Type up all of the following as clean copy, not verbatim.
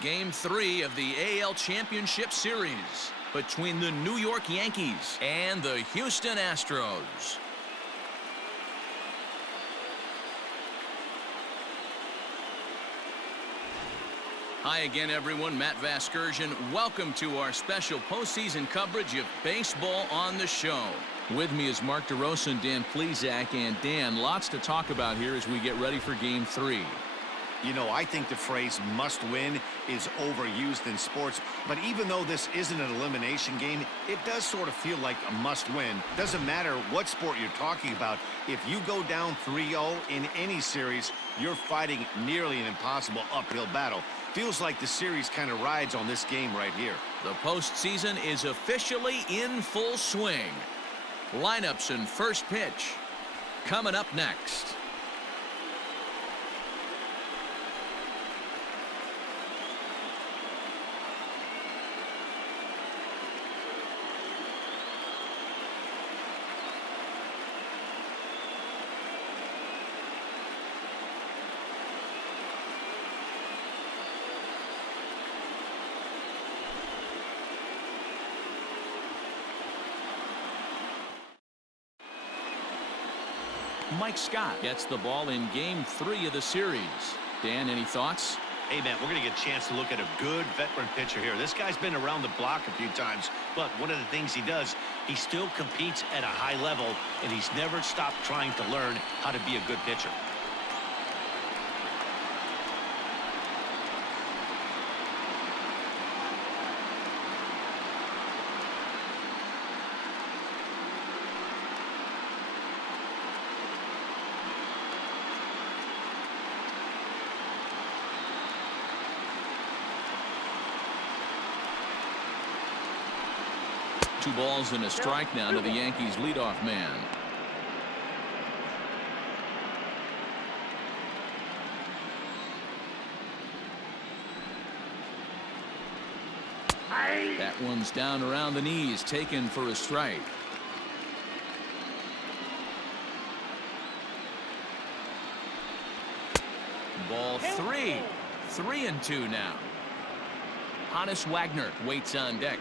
Game 3 of the AL Championship Series between the New York Yankees and the Houston Astros. Hi again, everyone. Matt Vasgersian. Welcome to our special postseason coverage of baseball on the show. With me is Mark DeRosa and Dan Plesac. And Dan, lots to talk about here as we get ready for Game 3. You know, I think the phrase must win is overused in sports, but even though this isn't an elimination game, it does sort of feel like a must win. Doesn't matter what sport you're talking about. If you go down 3-0 in any series, you're fighting nearly an impossible uphill battle. Feels like the series kind of rides on this game right here. The postseason is officially in full swing. Lineups and first pitch coming up next. Mike Scott gets the ball in Game 3 of the series. Dan, any thoughts? Hey, man, we're going to get a chance to look at a good veteran pitcher here. This guy's been around the block a few times, but one of the things he does, he still competes at a high level, and he's never stopped trying to learn how to be a good pitcher. Two balls and a strike now to the Yankees leadoff man. That one's down around the knees, taken for a strike. Ball 3. 3-2 now. Wagner waits on deck.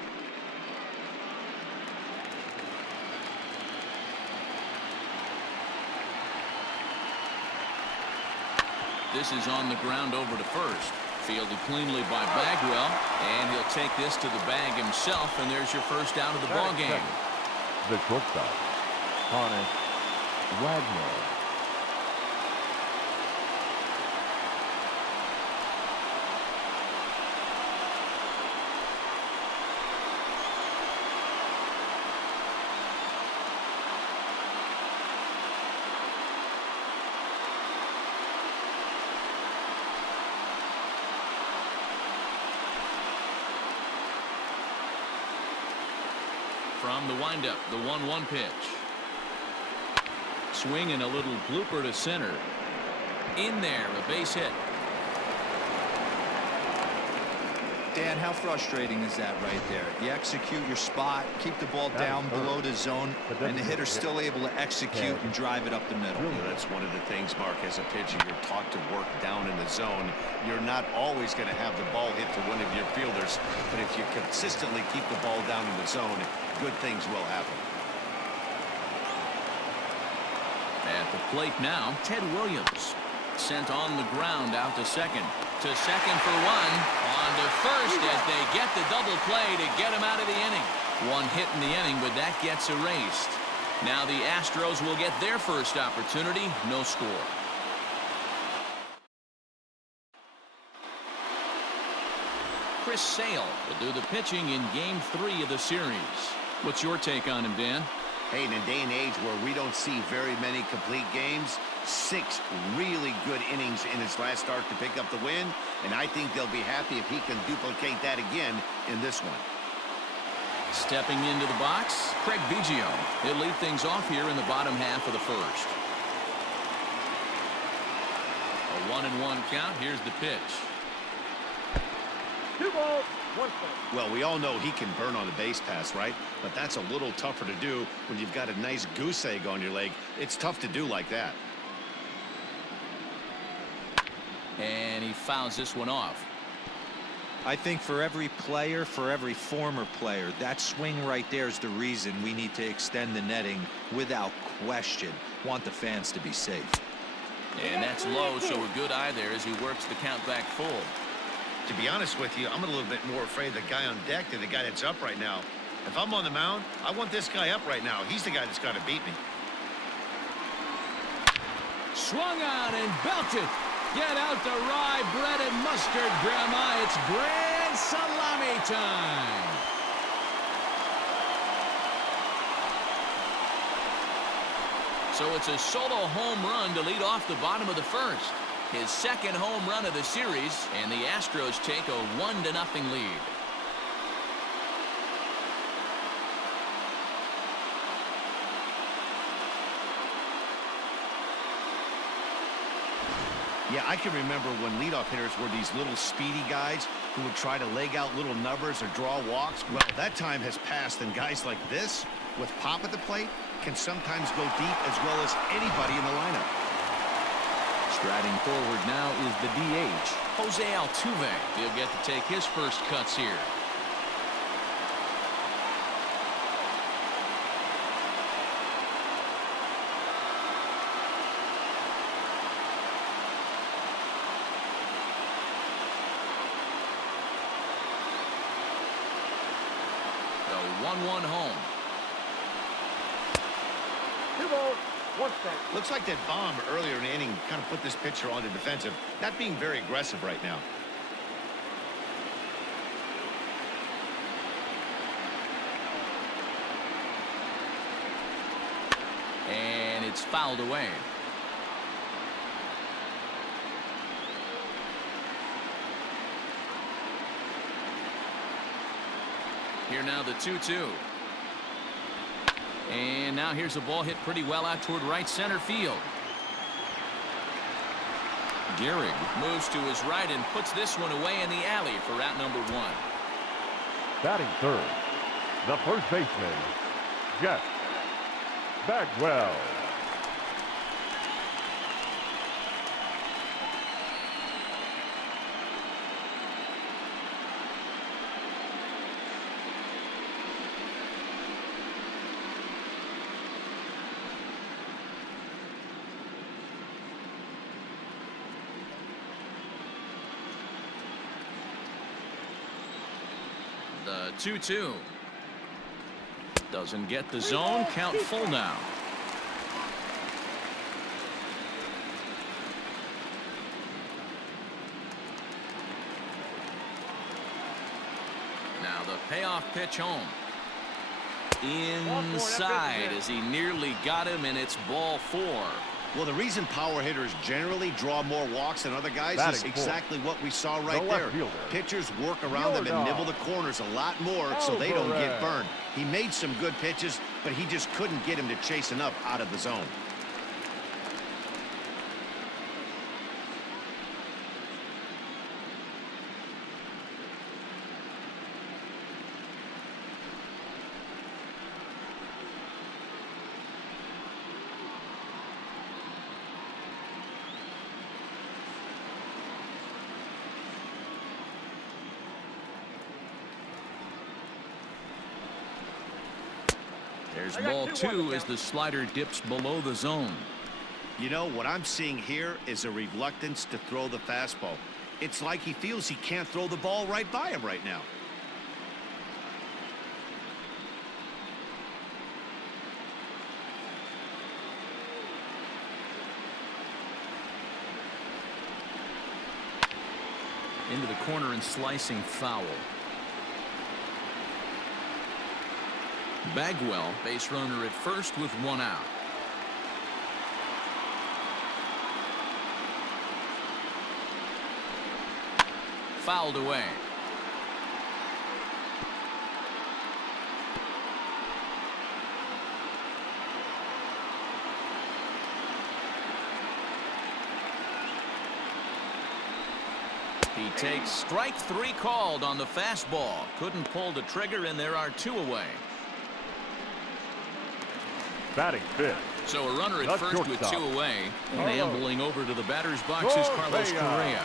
This is on the ground over to first. Fielded cleanly by Bagwell, and he'll take this to the bag himself, and there's your first out of the ball game. The shortstop, Wagner. From the windup, the 1-1 pitch. Swing and a little blooper to center. In there, a base hit. Dan, how frustrating is that right there? You execute your spot, keep the ball down below the zone, and the hitter's still able to execute and drive it up the middle. Yeah, that's one of the things, Mark, as a pitcher, you're taught to work down in the zone. You're not always going to have the ball hit to one of your fielders, but if you consistently keep the ball down in the zone, good things will happen. At the plate now, Ted Williams. Sent on the ground out to second. To second for one. On to first as they get the double play to get him out of the inning. One hit in the inning, but that gets erased. Now the Astros will get their first opportunity. No score. Chris Sale will do the pitching in Game 3 of the series. What's your take on him, Dan? Hey, in a day and age where we don't see very many complete games, 6 really good innings in his last start to pick up the win, and I think they'll be happy if he can duplicate that again in this one. Stepping into the box, Craig Biggio. He'll lead things off here in the bottom half of the first. A 1-1 count. Here's the pitch. 2 balls, 1 strike. Well, we all know he can burn on a base pass, right? But that's a little tougher to do when you've got a nice goose egg on your leg. It's tough to do like that. And he fouls this one off. I think for every player, for every former player, that swing right there is the reason we need to extend the netting without question. Want the fans to be safe. And that's low, so a good eye there as he works the count back full. To be honest with you, I'm a little bit more afraid of the guy on deck than the guy that's up right now. If I'm on the mound, I want this guy up right now. He's the guy that's got to beat me. Swung on and belted. Get out the rye bread and mustard, Grandma. It's grand salami time. So it's a solo home run to lead off the bottom of the first. His second home run of the series, and the Astros take a 1-0 lead. Yeah, I can remember when leadoff hitters were these little speedy guys who would try to leg out little numbers or draw walks. Well, that time has passed, and guys like this, with pop at the plate, can sometimes go deep as well as anybody in the lineup. Striding forward now is the DH, Jose Altuve. He'll get to take his first cuts here. The 1-1 home. Looks like that bomb earlier in the inning kind of put this pitcher on the defensive, not being very aggressive right now. And it's fouled away. Here now the 2-2. And now here's a ball hit pretty well out toward right center field. Gehrig moves to his right and puts this one away in the alley for out number 1. Batting third, the first baseman, Jeff Bagwell. The 2-2. Doesn't get the zone. Count full now. Now the payoff pitch home. Inside as he nearly got him, and it's ball 4. Well, the reason power hitters generally draw more walks than other guys is exactly what we saw right there. Pitchers work around them and nibble the corners a lot more so they don't get burned. He made some good pitches, but he just couldn't get him to chase enough out of the zone. There's ball 2 as the slider dips below the zone. You know, what I'm seeing here is a reluctance to throw the fastball. It's like he feels he can't throw the ball right by him right now. Into the corner and slicing foul. Bagwell, base runner at first with 1 out. Fouled away. He takes strike 3 called on the fastball. Couldn't pull the trigger, and there are 2 away. Batting fifth. So a runner at first with 2 away. And ambling over to the batter's box is Carlos Correa.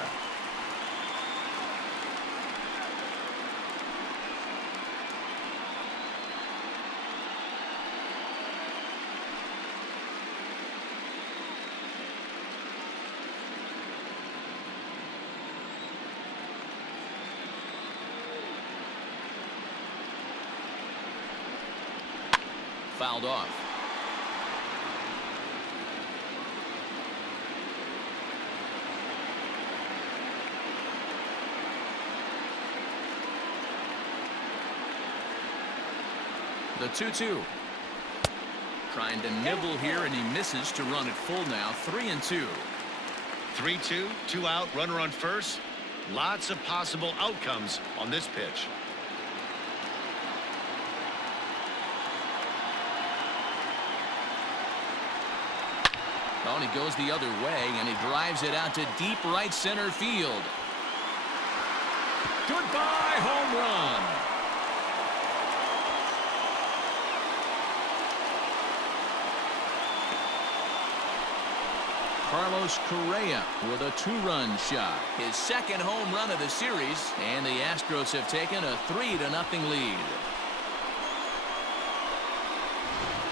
fouled off. The 2-2. Trying to nibble here, and he misses to run it full now. 3-2. 3-2, 2 out, runner on first. Lots of possible outcomes on this pitch. Oh, and he goes the other way, and he drives it out to deep right center field. Goodbye, home run. Carlos Correa with a 2-run shot. His second home run of the series, and the Astros have taken a 3-0 lead.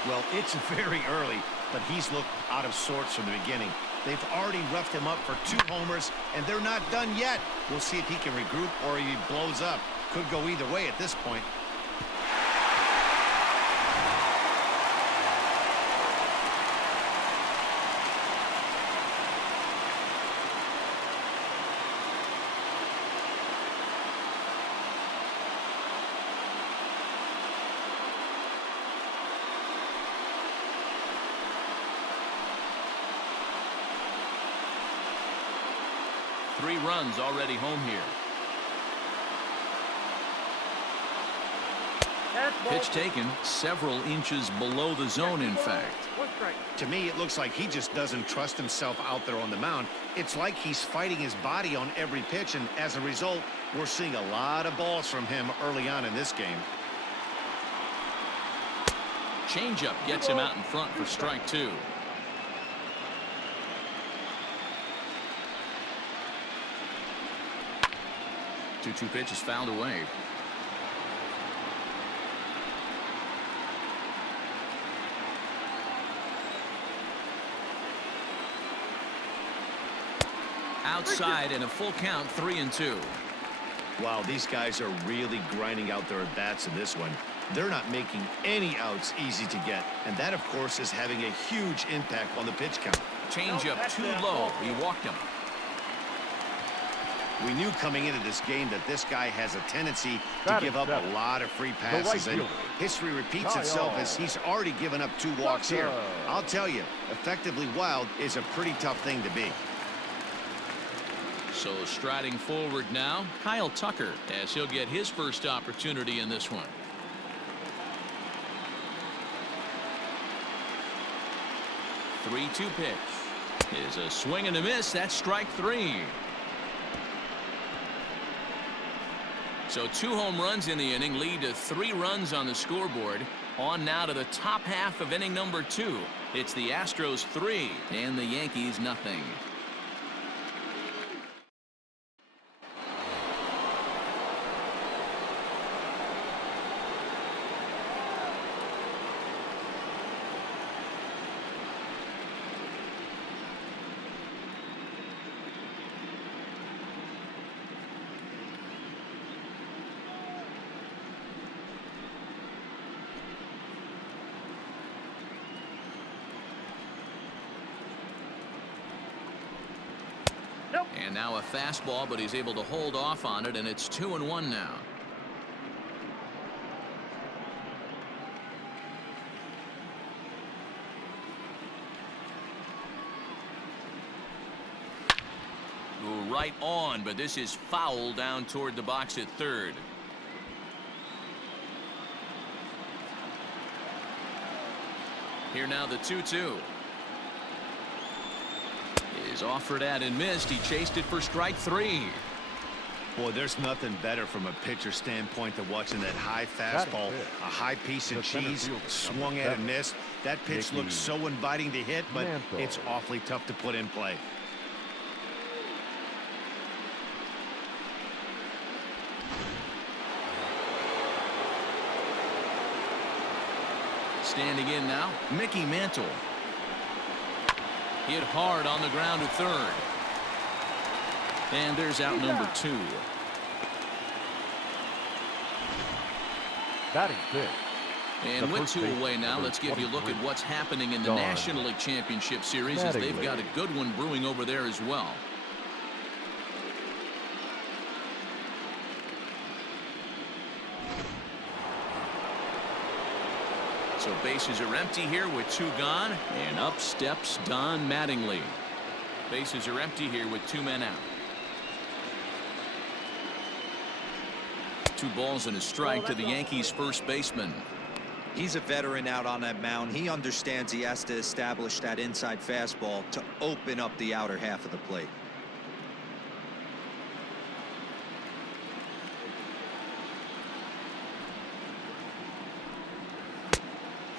Well, it's very early, but he's looked out of sorts from the beginning. They've already roughed him up for 2 homers, and they're not done yet. We'll see if he can regroup or he blows up. Could go either way at this point. Three runs already home here. Pitch taken several inches below the zone, in fact. To me, it looks like he just doesn't trust himself out there on the mound. It's like he's fighting his body on every pitch, and as a result, we're seeing a lot of balls from him early on in this game. Changeup gets him out in front for strike 2. Two pitch is fouled away. Outside and a full count, 3-2. Wow, these guys are really grinding out their at-bats in this one. They're not making any outs easy to get, and that, of course, is having a huge impact on the pitch count. Changeup too low. He walked him. We knew coming into this game that this guy has a tendency to give up a lot of free passes, and history repeats itself as he's already given up 2 walks here. I'll tell you, effectively wild is a pretty tough thing to be. So striding forward now, Kyle Tucker, as he'll get his first opportunity in this one. The 3-2 pitch is a swing and a miss. That's strike 3. So 2 home runs in the inning lead to 3 runs on the scoreboard. On now to the top half of inning number 2. It's the Astros 3 and the Yankees nothing. And now a fastball, but he's able to hold off on it, and it's 2-1 now. Ooh, right on, but this is foul down toward the box at third. Here now the 2-2. Is offered at and missed. He chased it for strike 3. Boy, there's nothing better from a pitcher standpoint than watching that high fastball, a high piece of cheese, swung at and missed. That pitch looks so inviting to hit, but it's awfully tough to put in play. Standing in now, Mickey Mantle. Hit hard on the ground at third. And there's out number 2. Batting 6, And with two away now, let's give you a look at what's happening in the National League Championship Series, as they've got a good one brewing over there as well. So bases are empty here with two gone, and up steps Don Mattingly. Bases are empty here with two men out. 2 balls and a strike to the Yankees first baseman. He's a veteran out on that mound. He understands he has to establish that inside fastball to open up the outer half of the plate.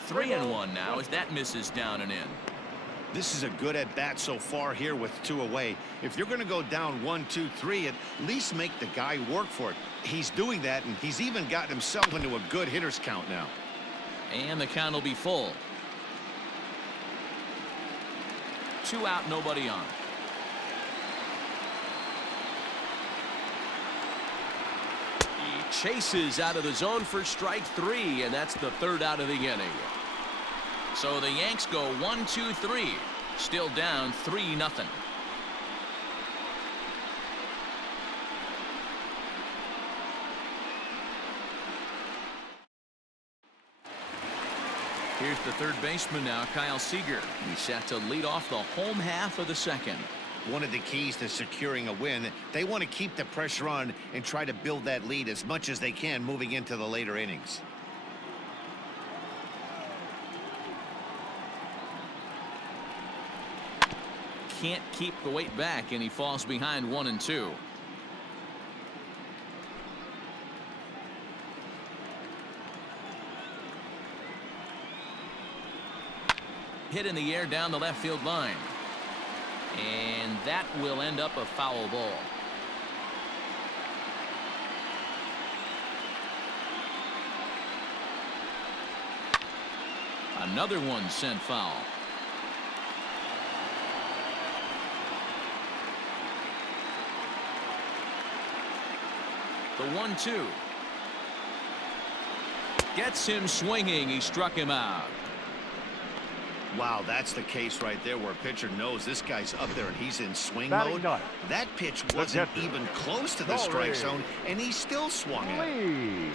Three and one now as that misses down and in. This is a good at bat so far here with 2 away. If you're going to go down 1, 2, 3, at least make the guy work for it. He's doing that, and he's even gotten himself into a good hitter's count now. And the count will be full. 2 out, nobody on. He chases out of the zone for strike 3, and that's the 3rd out of the inning. So the Yanks go 1, 2, 3, still down 3-0. Here's the third baseman now, Kyle Seeger. He's set to lead off the home half of the second. One of the keys to securing a win, they want to keep the pressure on and try to build that lead as much as they can moving into the later innings. Can't keep the weight back, and he falls behind 1 and 2. Hit in the air down the left field line, and that will end up a foul ball. Another one sent foul. The 1-2 gets him swinging. He struck him out. Wow, that's the case right there where a pitcher knows this guy's up there and he's in swing Batting mode. ninth. That pitch wasn't even close to the strike zone, and he still swung it.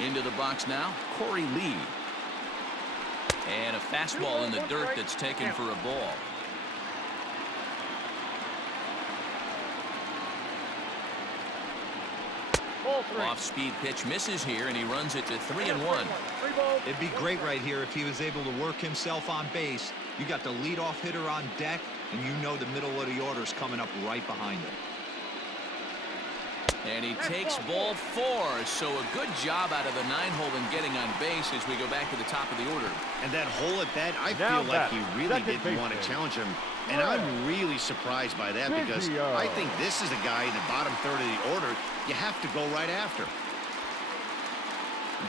Into the box now, Corey Lee. And a fastball in the dirt that's taken for a ball. Off-speed pitch misses here, and he runs it to 3-1. It'd be great right here if he was able to work himself on base. You got the leadoff hitter on deck, and you know the middle of the order is coming up right behind him. And he takes ball 4, so a good job out of the 9-hole in getting on base as we go back to the top of the order. And that hole at bat, I feel like he really didn't want to challenge him. And I'm really surprised by that because I think this is a guy in the bottom third of the order you have to go right after.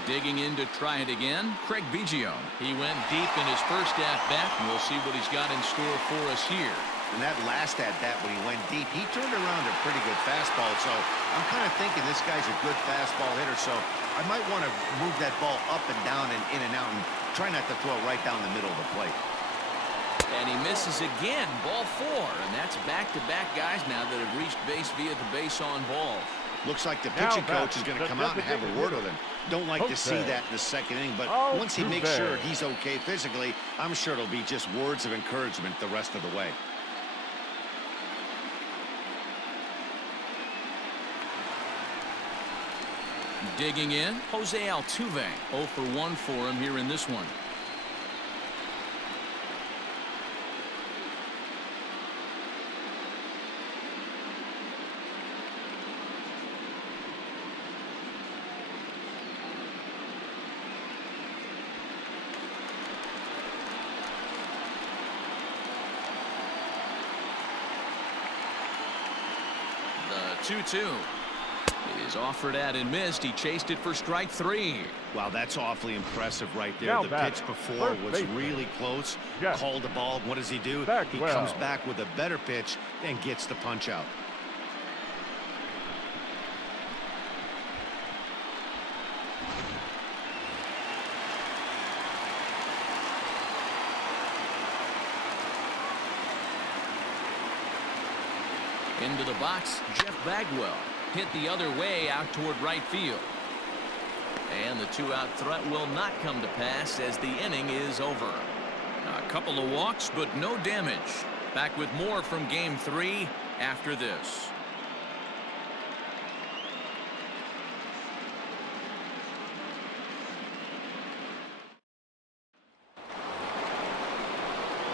Digging in to try it again, Craig Biggio. He went deep in his first at-bat, and we'll see what he's got in store for us here. And that last at-bat when he went deep, he turned around a pretty good fastball. So I'm kind of thinking this guy's a good fastball hitter. So I might want to move that ball up and down and in and out and try not to throw it right down the middle of the plate. And he misses again, ball 4. And that's back-to-back guys now that have reached base via the base on ball. Looks like the pitching coach is going to come out and have a word with him. Don't like to see that in the second inning, but once he makes sure he's okay physically, I'm sure it'll be just words of encouragement the rest of the way. Digging in, Jose Altuve. 0 for 1 for him here in this one. The 2-2. It is offered at and missed. He chased it for strike 3. Wow, that's awfully impressive right there. The pitch before was really close. Called the ball. What does he do? He comes back with a better pitch and gets the punch out. Into the box, Jeff Bagwell. Hit the other way out toward right field. And the two-out threat will not come to pass as the inning is over. A couple of walks, but no damage. Back with more from Game 3 after this.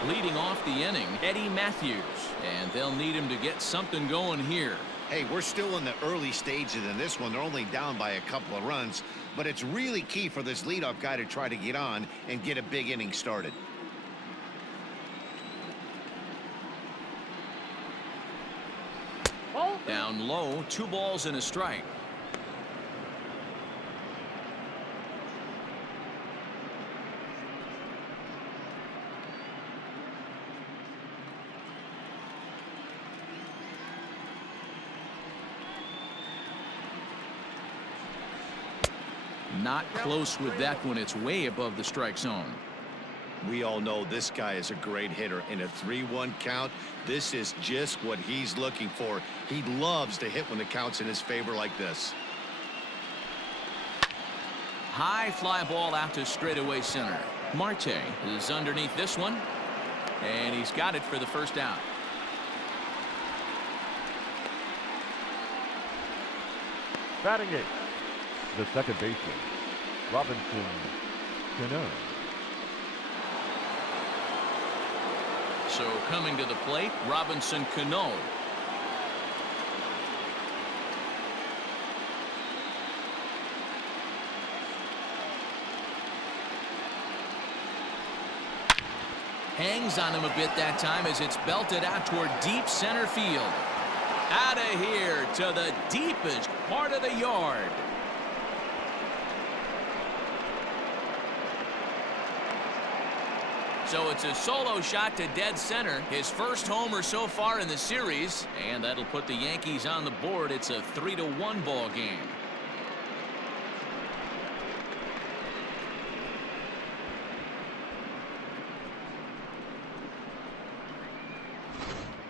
Leading off the inning, Eddie Matthews. And they'll need him to get something going here. Hey, we're still in the early stages in this one. They're only down by a couple of runs, but it's really key for this leadoff guy to try to get on and get a big inning started. Down low, 2 balls and a strike. Not close with that one. It's way above the strike zone. We all know this guy is a great hitter. In a 3-1 count, this is just what he's looking for. He loves to hit when the count's in his favor like this. High fly ball out to straightaway center. Marte is underneath this one, and he's got it for the first out. Batting eighth, the second baseman, Robinson Cano. So coming to the plate, Robinson Cano. Hangs on him a bit that time as it's belted out toward deep center field. Out of here to the deepest part of the yard. So it's a solo shot to dead center. His first homer so far in the series, and that'll put the Yankees on the board. It's a 3-1 ball game.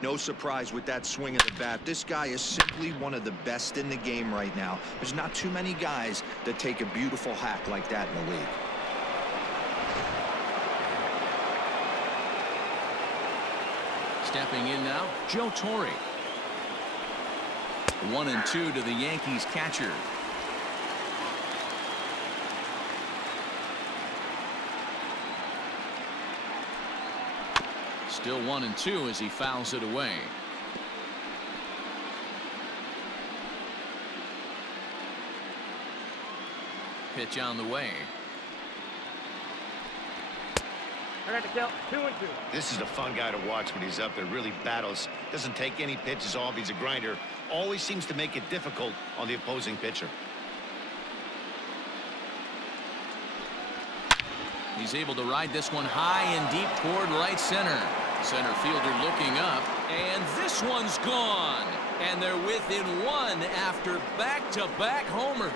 No surprise with that swing of the bat. This guy is simply one of the best in the game right now. There's not too many guys that take a beautiful hack like that in the league. Stepping in now, Joe Torre. 1-2 to the Yankees catcher. Still 1-2 as he fouls it away. Pitch on the way. I got to count 2-2. This is a fun guy to watch when he's up there. Really battles. Doesn't take any pitches off. He's a grinder. Always seems to make it difficult on the opposing pitcher. He's able to ride this one high and deep toward right center. Center fielder looking up, and this one's gone. And they're within one after back-to-back homers.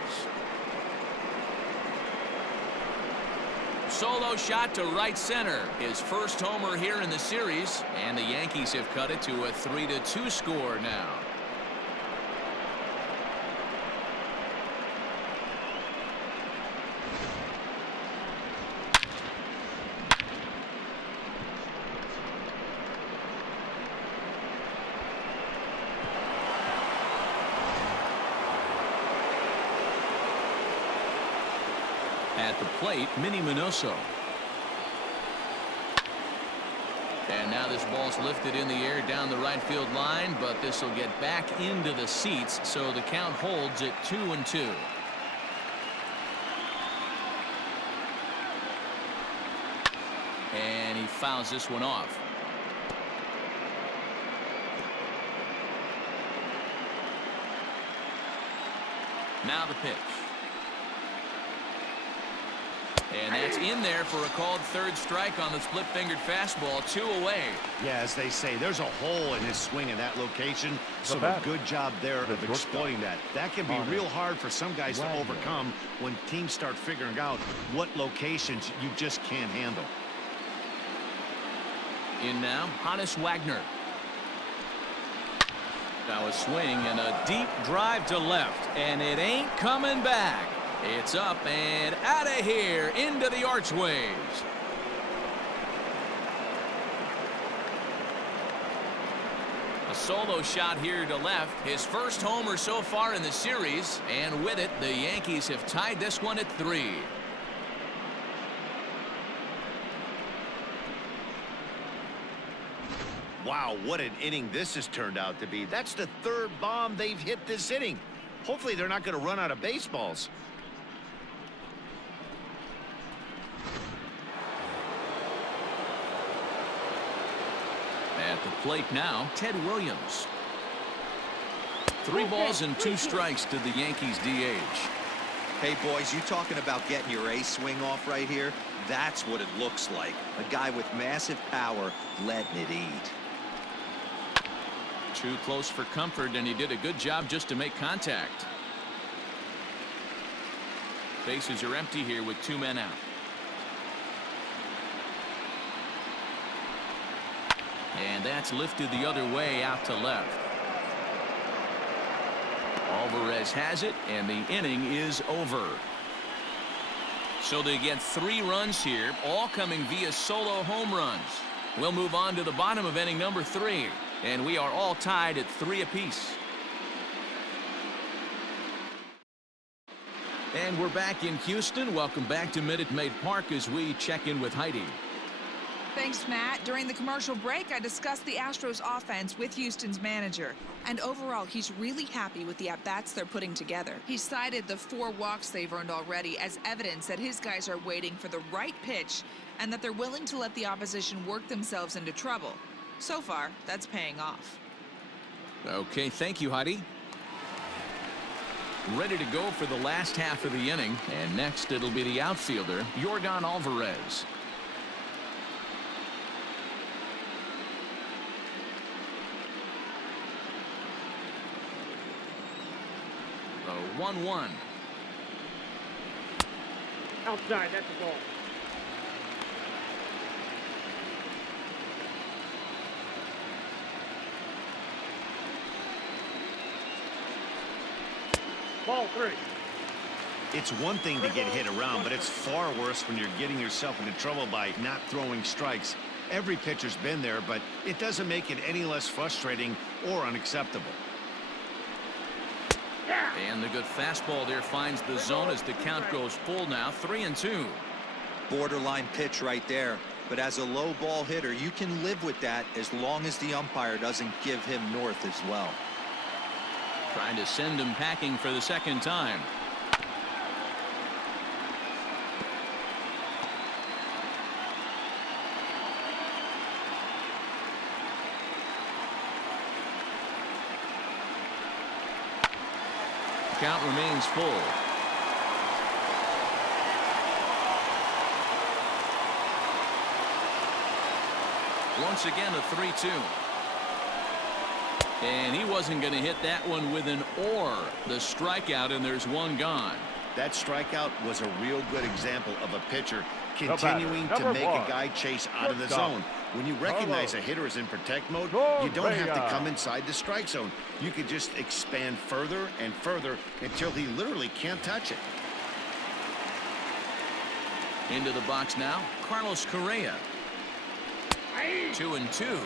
Solo shot to right center. His first homer here in the series, and the Yankees have cut it to a 3-2 score now. At the plate, Minnie Minoso. And now this ball's lifted in the air down the right field line, but this will get back into the seats, so the count holds at 2-2. And he fouls this one off. Now the pitch. And that's in there for a called third strike on the split-fingered fastball. 2 away. Yeah, as they say, there's a hole in his swing in that location. So a good job there of exploiting that. That can be real hard for some guys to overcome when teams start figuring out what locations you just can't handle. In now, Wagner. Now a swing and a deep drive to left, and it ain't coming back. It's up and out of here into the archways. A solo shot here to left. His first homer so far in the series, and with it, the Yankees have tied this one at 3. Wow, what an inning this has turned out to be. That's the 3rd bomb they've hit this inning. Hopefully they're not going to run out of baseballs. At the plate now, Ted Williams. 3 balls and 2 strikes to the Yankees DH. Hey, boys, you talking about getting your A swing off right here? That's what it looks like. A guy with massive power letting it eat. Too close for comfort, and he did a good job just to make contact. Bases are empty here with 2 men out. And that's lifted the other way out to left. Alvarez has it, and the inning is over. So they get 3 runs here, all coming via solo home runs. We'll move on to the bottom of inning number 3, and we are all tied at 3 apiece. And we're back in Houston. Welcome back to Minute Maid Park as we check in with Heidi. Thanks, Matt. During the commercial break, I discussed the Astros offense with Houston's manager. And overall, he's really happy with the at-bats they're putting together. He cited the 4 walks they've earned already as evidence that his guys are waiting for the right pitch and that they're willing to let the opposition work themselves into trouble. So far, that's paying off. Okay, thank you, Heidi. Ready to go for the last half of the inning. And next, it'll be the outfielder, Yordan Alvarez. The 1-1. Outside, that's the ball. Ball 3. It's one thing to get hit around, but it's far worse when you're getting yourself into trouble by not throwing strikes. Every pitcher's been there, but it doesn't make it any less frustrating or unacceptable. And the good fastball there finds the zone as the count goes full now, 3-2. Borderline pitch right there. But as a low ball hitter, you can live with that as long as the umpire doesn't give him north as well. Trying to send him packing for the 2nd time. Count remains full. Once again, a 3-2. And he wasn't going to hit that one with an or. The strikeout, and there's 1 gone. That strikeout was a real good example of a pitcher continuing to make a guy chase out of the zone. When you recognize a hitter is in protect mode, you don't have to come inside the strike zone. You could just expand further and further until he literally can't touch it. Into the box now, Carlos Correa. 2-2.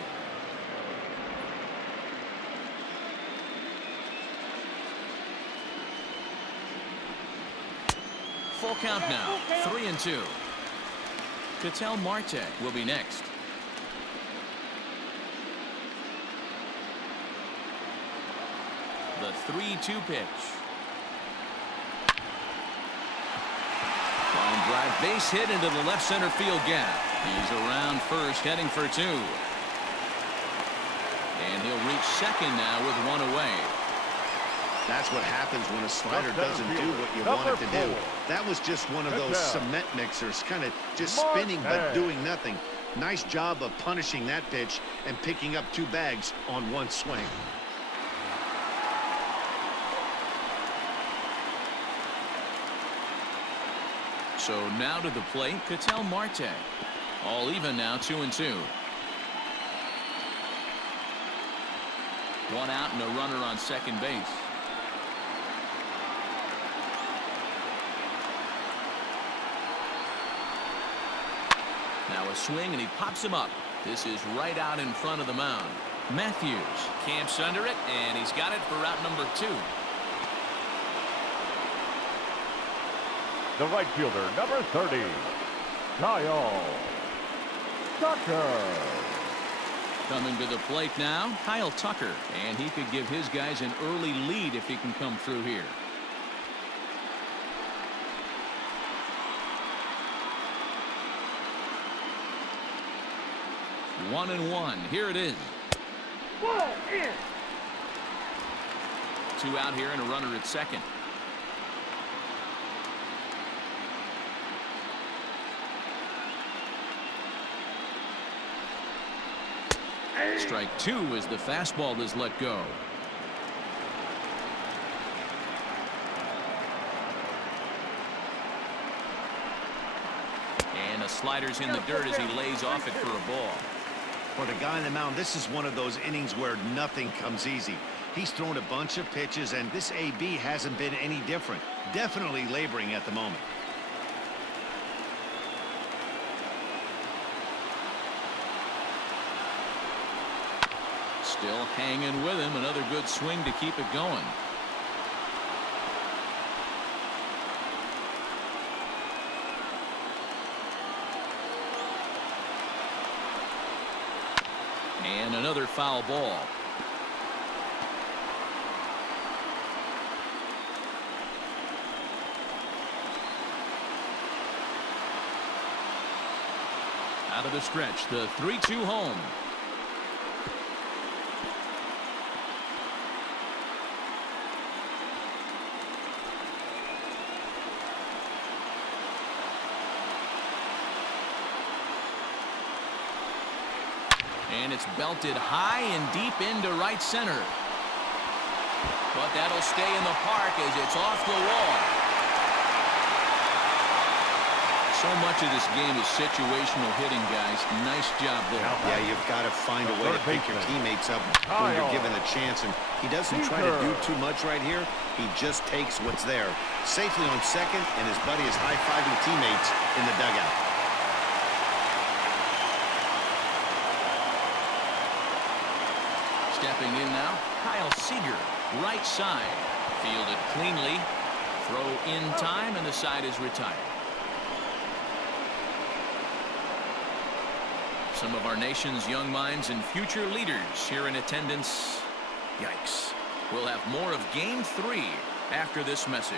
Full count now, 3-2. Ketel Marte will be next. The 3-2 pitch. Line drive, base hit into the left center field gap. He's around first, heading for 2. And he'll reach second now with 1 away. That's what happens when a slider doesn't do what you want it to do. That was just one of those cement mixers, kind of just spinning but doing nothing. Nice job of punishing that pitch and picking up 2 bags on 1 swing. So now to the plate, Ketel Marte. All even now, 2-2. One out and a runner on second base. Now a swing and he pops him up. This is right out in front of the mound. Matthews camps under it and he's got it for route number 2. The right fielder, number 30, Kyle Tucker. Coming to the plate now, Kyle Tucker, and he could give his guys an early lead if he can come through here. One and one. Here it is. Ball in. 2 out here and a runner at second. Strike 2 as the fastball is let go. And a slider's in the dirt as he lays off it for a ball. For the guy on the mound, this is one of those innings where nothing comes easy. He's thrown a bunch of pitches, and this AB hasn't been any different. Definitely laboring at the moment. Still hanging with him. Another good swing to keep it going. And another foul ball. Out of the stretch, the 3-2 home. And it's belted high and deep into right center. But that'll stay in the park as it's off the wall. So much of this game is situational hitting, guys. Nice job there. Yeah, you've got to find a way to pick your teammates up when you're given a chance. And he doesn't try to do too much right here. He just takes what's there. Safely on second, and his buddy is high-fiving teammates in the dugout. Stepping in now, Kyle Seeger, right side. Fielded cleanly. Throw in time, and the side is retired. Some of our nation's young minds and future leaders here in attendance. Yikes. We'll have more of Game 3 after this message.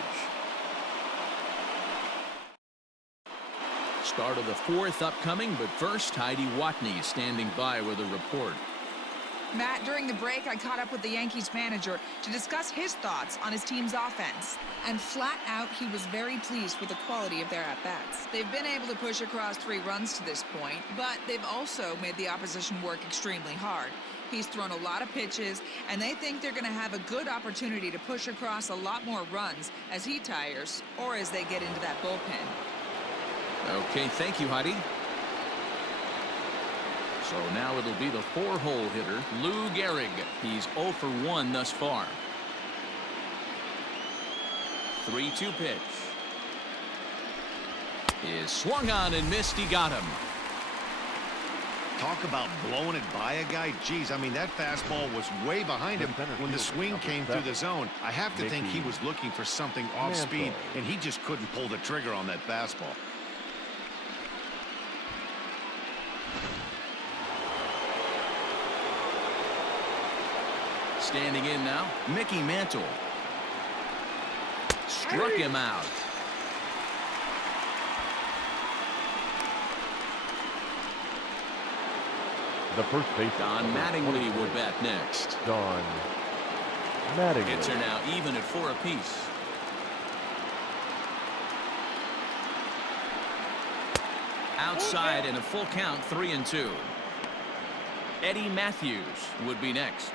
Start of the 4th upcoming, but first, Heidi Watney standing by with a report. Matt, during the break, I caught up with the Yankees manager to discuss his thoughts on his team's offense. And flat out, he was very pleased with the quality of their at-bats. They've been able to push across 3 runs to this point, but they've also made the opposition work extremely hard. He's thrown a lot of pitches, and they think they're going to have a good opportunity to push across a lot more runs as he tires or as they get into that bullpen. Okay, thank you, Heidi. So now it'll be the 4-hole hitter, Lou Gehrig. He's 0 for 1 thus far. 3-2 pitch. Is swung on and missed. He got him. Talk about blowing it by a guy. Geez, I mean, that fastball was way behind him when the swing came through the zone. I have to think he was looking for something off speed, and he just couldn't pull the trigger on that fastball. Standing in now, Mickey Mantle. Struck him out. The first base. Don Mattingly will bat next. Don Mattingly. Hits are now even at 4 apiece. Outside and a full count, 3-2. Eddie Matthews would be next.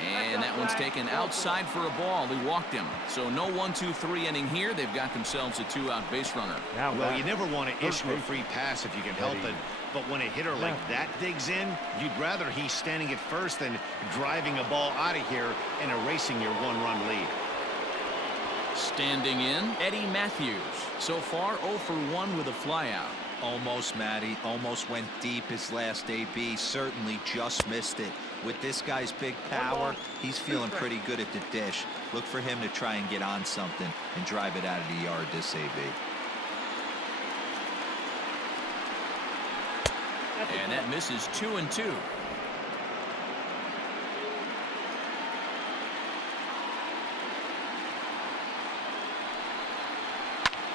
And And that one's taken outside for a ball. He walked him. So no 1-2-3 inning here. They've got themselves a 2-out base runner. Well, you never want to issue a free pass if you can help it. But when a hitter like that digs in, you'd rather he's standing at first than driving a ball out of here and erasing your one-run lead. Standing in, Eddie Matthews. So far, 0 for 1 with a flyout. Almost, Matty. Almost went deep his last AB. Certainly just missed it. With this guy's big power, he's feeling pretty good at the dish. Look for him to try and get on something and drive it out of the yard this AB. And that misses 2-2.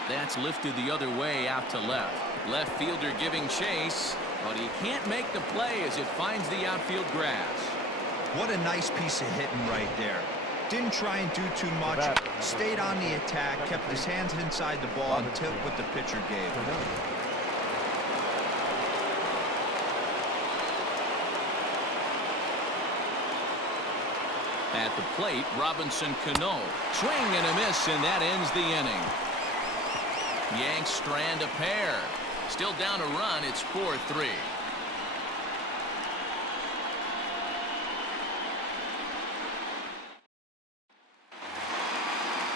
That's lifted the other way out to left. Left fielder giving chase, but he can't make the play as it finds the outfield grass. What a nice piece of hitting right there. Didn't try and do too much. Stayed on the attack, kept his hands inside the ball and took what the pitcher gave him. At the plate, Robinson Cano. Swing and a miss, and that ends the inning. Yanks strand a pair. Still down a run. It's 4-3.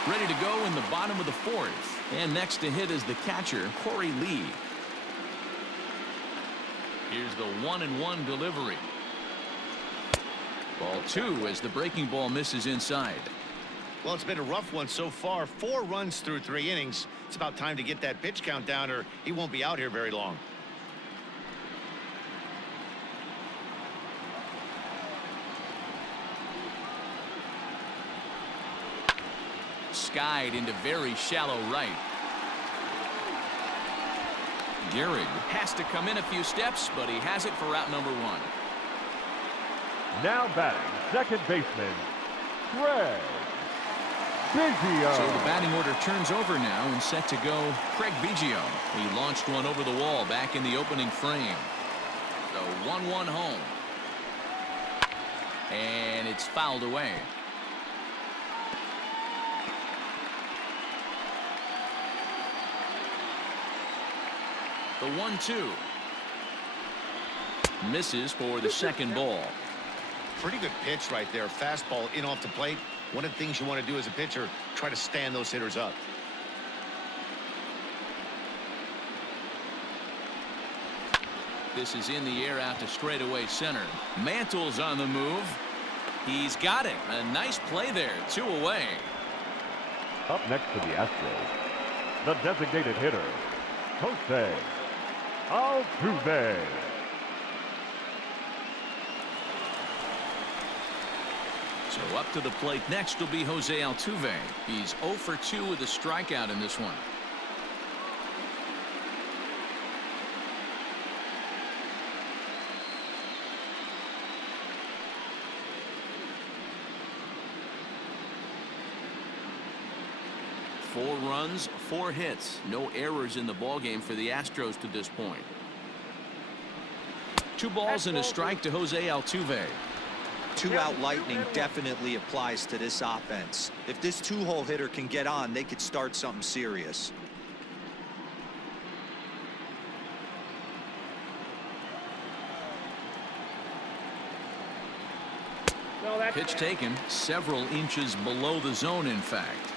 Ready to go in the bottom of the 4th. And next to hit is the catcher, Torre. Here's the 1-1 delivery. Ball 2 as the breaking ball misses inside. Well, it's been a rough one so far. 4 runs through 3 innings. It's about time to get that pitch count down or he won't be out here very long. Skied into very shallow right. Gehrig has to come in a few steps, but he has it for out number 1. Now batting, second baseman, Craig Biggio. So the batting order turns over now and set to go Craig Biggio. He launched one over the wall back in the opening frame. The 1-1 home. And it's fouled away. The 1-2. Misses for the second ball. Pretty good pitch right there. Fastball in off the plate. One of the things you want to do as a pitcher, try to stand those hitters up. This is in the air out to straightaway center. Mantle's on the move. He's got it. A nice play there. 2 away. Up next to the Astros, the designated hitter, Jose Altuve. So up to the plate next will be Jose Altuve. He's 0 for 2 with a strikeout in this one. Four runs, 4 hits. No errors in the ballgame for the Astros to this point. 2 balls and a strike to Jose Altuve. 2-out lightning definitely applies to this offense. If this 2-hole hitter can get on, they could start something serious. Pitch taken several inches below the zone, in fact.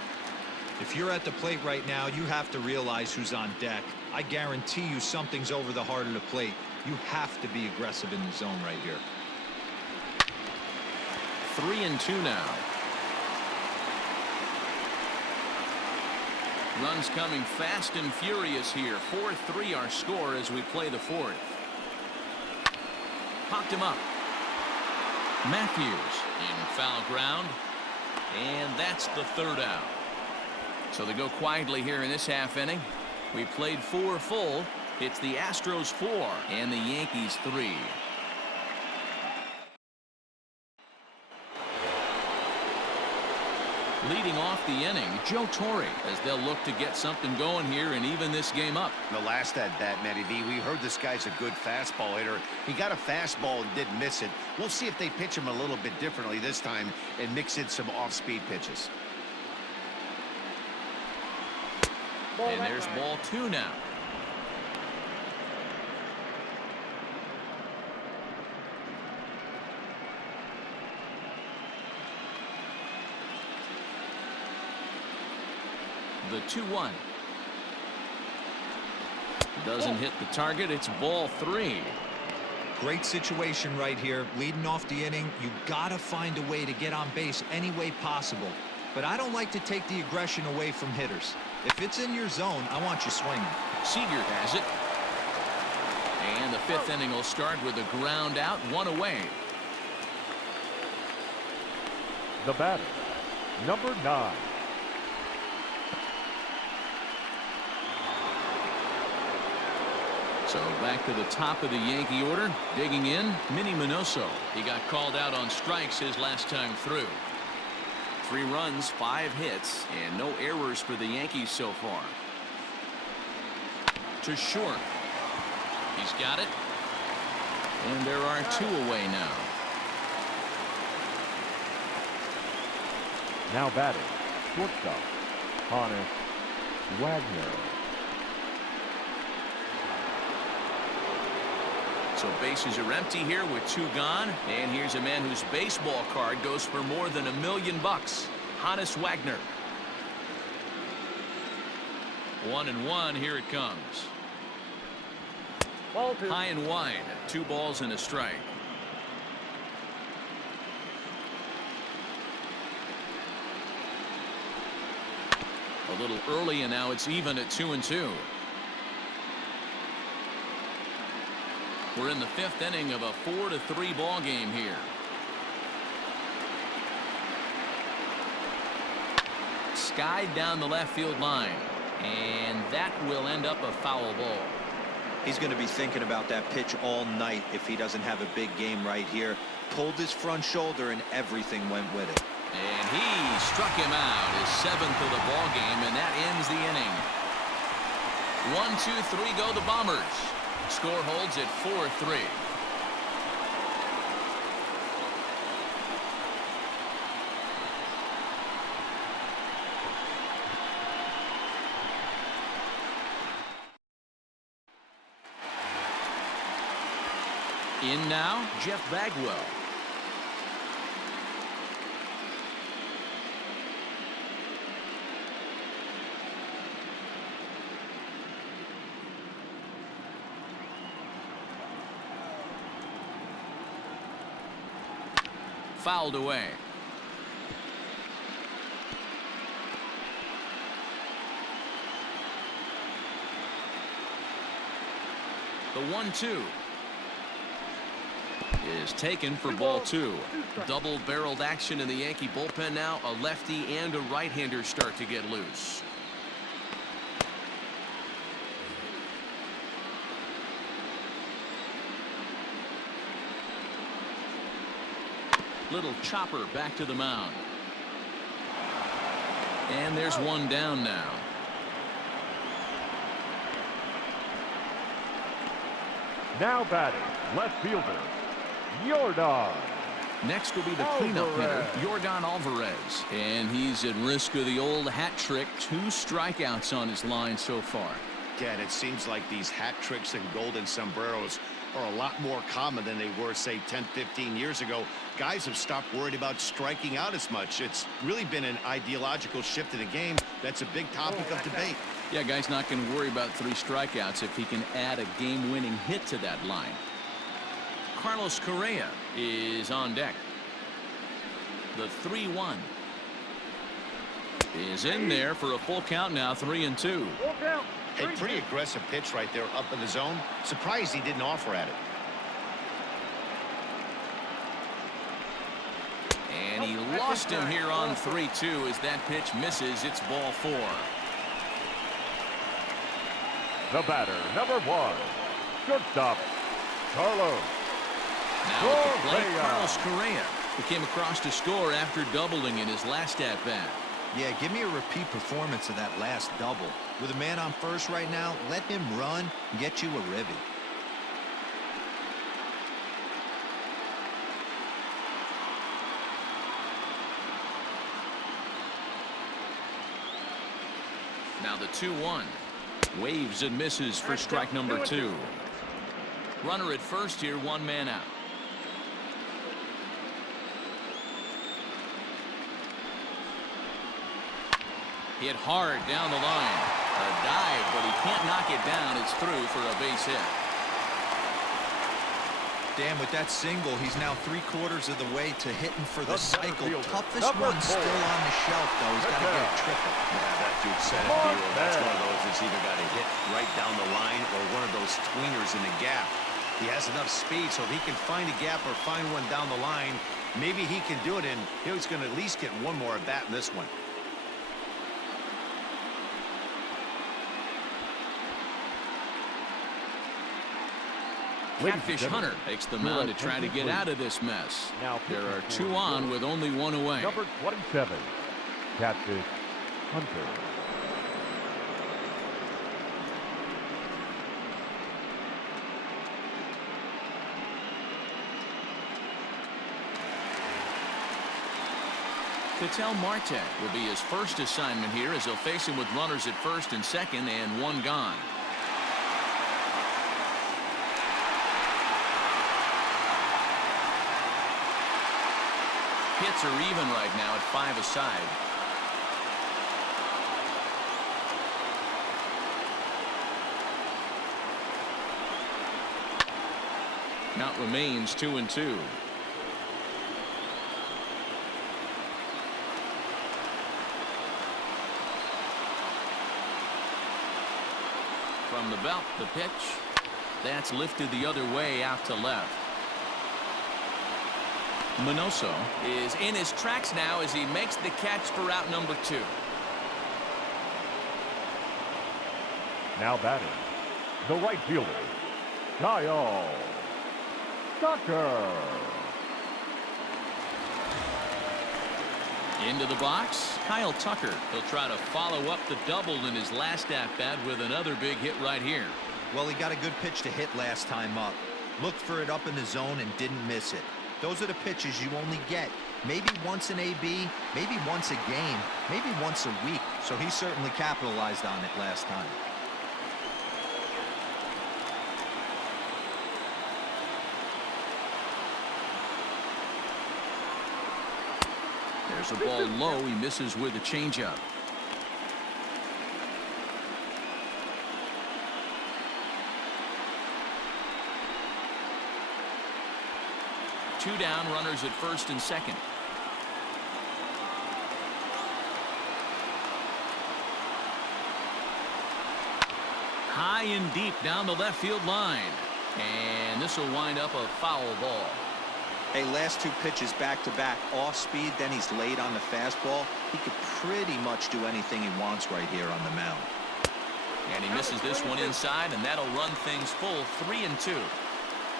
If you're at the plate right now, you have to realize who's on deck. I guarantee you something's over the heart of the plate. You have to be aggressive in the zone right here. 3-2 now. Runs coming fast and furious here. 4-3 our score as we play the 4th. Popped him up. Matthews in foul ground. And that's the 3rd out. So they go quietly here in this half inning. We played 4 full. It's the Astros 4 and the Yankees 3. Leading off the inning, Torre, as they'll look to get something going here and even this game up. The last at bat, Matty V, we heard this guy's a good fastball hitter. He got a fastball and didn't miss it. We'll see if they pitch him a little bit differently this time and mix in some off-speed pitches. And there's ball 2 now. The 2-1. Doesn't hit the target. It's ball 3. Great situation right here. Leading off the inning, you gotta find a way to get on base any way possible. But I don't like to take the aggression away from hitters. If it's in your zone, I want you swinging. Seeger has it. And the 5th inning will start with a ground out, 1 away. The batter, number 9. So back to the top of the Yankee order. Digging in, Minnie Minoso. He got called out on strikes his last time through. 3 runs, 5 hits, and no errors for the Yankees so far. To short. He's got it. And there are 2 away now. Now batting, shortstop, Wagner. So bases are empty here with 2 gone. And here's a man whose baseball card goes for more than $1 million. Wagner. 1-1. Here it comes. Ball 2. High and wide. 2 balls and a strike. A little early, and now it's even at 2-2. We're in the 5th inning of a 4-3 ball game here. Skied down the left field line, and that will end up a foul ball. He's going to be thinking about that pitch all night if he doesn't have a big game right here. Pulled his front shoulder and everything went with it. And he struck him out, his 7th of the ball game, and that ends the inning. 1-2-3 go the Bombers. Score holds at 4-3. In now, Jeff Bagwell. Fouled away. The 1-2 is taken for ball 2. Double-barreled action in the Yankee bullpen now. A lefty and a right-hander start to get loose. Little chopper back to the mound. And there's 1 down now. Now batting, left fielder, Yordan. Next will be the cleanup hitter, Yordan Alvarez. And he's at risk of the old hat trick. 2 strikeouts on his line so far. Yeah, and it seems like these hat tricks and golden sombreros are a lot more common than they were, say, 10, 15 years ago. Guys have stopped worried about striking out as much. It's really been an ideological shift in the game. That's a big topic of debate. Yeah, guy's not going to worry about 3 strikeouts if he can add a game-winning hit to that line. Carlos Correa is on deck. The 3-1 is in there for a full count now, 3-2. A pretty aggressive pitch right there up in the zone. Surprised he didn't offer at it. And he lost him here on 3-2 as that pitch misses. It's ball 4. The batter, number 1, shortstop, Carlos. Now at the plate, Carlos Correa, who came across to score after doubling in his last at-bat. Yeah, give me a repeat performance of that last double. With a man on first right now, let him run and get you a ribby. Now the 2-1. Waves and misses for strike number 2. Runner at first here, 1 man out. Hit hard down the line. A dive, but he can't knock it down. It's through for a base hit. Dan, with that single, he's now 3/4 of the way to hitting for the cycle. Toughest Number one 4. still on the shelf, though. He's got to get a triple. Yeah, that dude said it, Buell. That's one of those that's either got to hit right down the line or one of those tweeners in the gap. He has enough speed, so if he can find a gap or find one down the line, maybe he can do it, and he's going to at least get one more at bat in this one. Catfish Hunter takes the mound to try to get out of this mess. There are 2 on with only 1 away. Number 27, Catfish Hunter. Ketel Marte will be his first assignment here as he'll face him with runners at first and second and 1 gone. Hits are even right now at 5 aside. Count remains 2-2. From the belt, the pitch. That's lifted the other way out to left. Minoso is in his tracks now as he makes the catch for out number 2. Now batting, the right fielder, Kyle Tucker. Into the box, Kyle Tucker. He'll try to follow up the double in his last at-bat with another big hit right here. Well, he got a good pitch to hit last time up. Looked for it up in the zone and didn't miss it. Those are the pitches you only get. Maybe once in AB, maybe once a game, maybe once a week. So he certainly capitalized on it last time. There's a ball low. He misses with a changeup. Two down, runners at first and second. High and deep down the left field line. And this will wind up a foul ball. Hey, last 2 pitches back-to-back, off speed, then he's late on the fastball. He could pretty much do anything he wants right here on the mound. And he misses this one inside, and that'll run things full 3-2.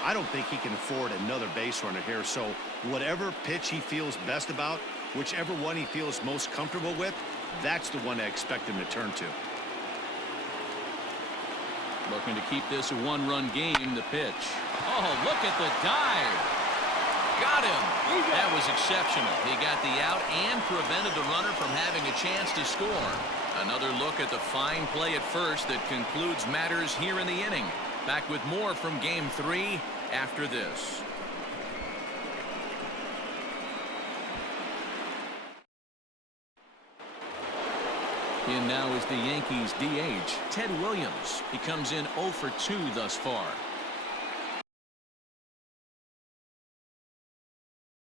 I don't think he can afford another base runner here, so whatever pitch he feels best about, whichever one he feels most comfortable with, that's the one I expect him to turn to. Looking to keep this a 1-run game. The pitch. Oh, look at the dive. Got him. That was exceptional. He got the out and prevented the runner from having a chance to score. Another look at the fine play at first that concludes matters here in the inning. Back with more from Game 3 after this. In now is the Yankees DH, Ted Williams. He comes in 0 for 2 thus far.